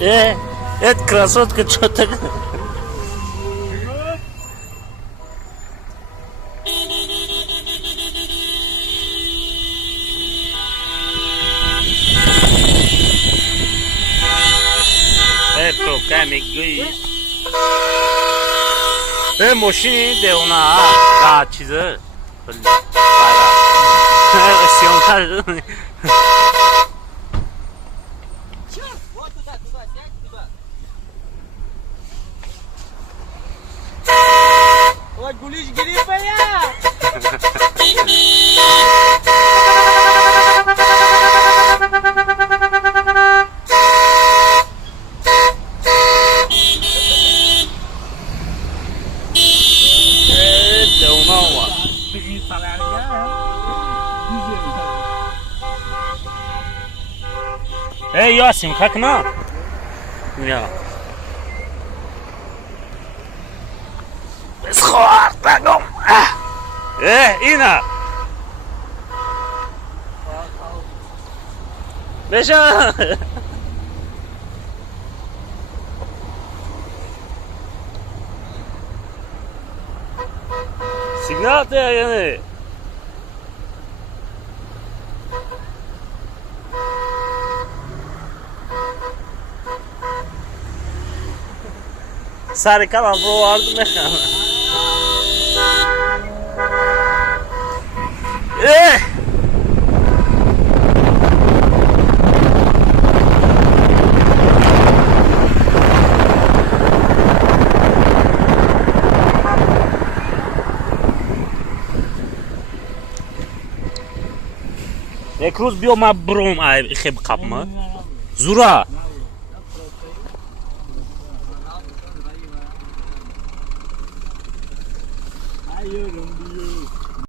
Это красотка, что так? Пробка میگویی ماشین دیونا ها چیزه سیون کرد Ой, гулиш грипа я! Эй, Ясим, как на? Я. Схват, бегом! Ина! Бежа! Signal de yani. Sari kanal bu vardı ne? یک روز بیا ما بروم ای خیب قبما زورا Ayurum diyor.